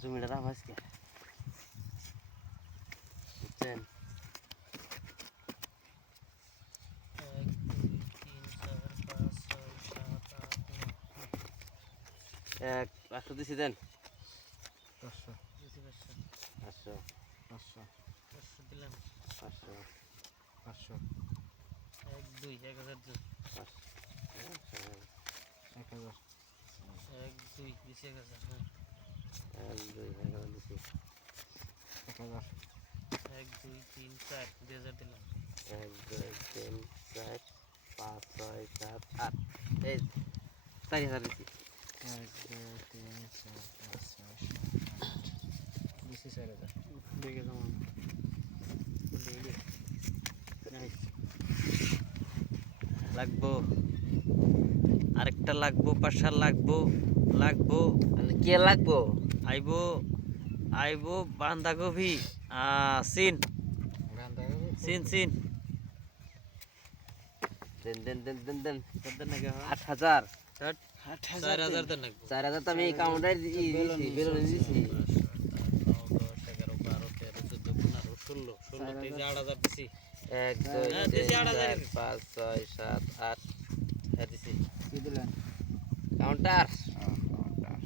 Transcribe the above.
জমিটা দাম আজকে বুঝছেন। 1 2 3 4 5 6 7 8 9 500 দিছি দেন 500 500 500 500 দিলাম 500 500 1 2 1000 2 1000 1 2 দিছি 1000 দিছি 1000 1 2 3 4 2000 দিলাম 1 2 3 4 5 6 7 8 এই 4000 দিছি 1 2 3 4 5 6 7 8 দিছি 4000 দেখে যাও ডেইলি নাইস লাগবো আরেকটা লাগবো পাশা লাগবো কে লাগবো আইবো আইবো বাঁধাকপি সিন বান্ধা দেন কত নাকি 8000 4000 দেন লাগবো 4000 তো আমি কাউন্টার দিছি বেলুন দিছি 8000 দিছি 1 2 হ্যাঁ, 3 দিছি 8000 4 5 6 7 8 দিছি কি দিলেন কাউন্টার কাউন্টার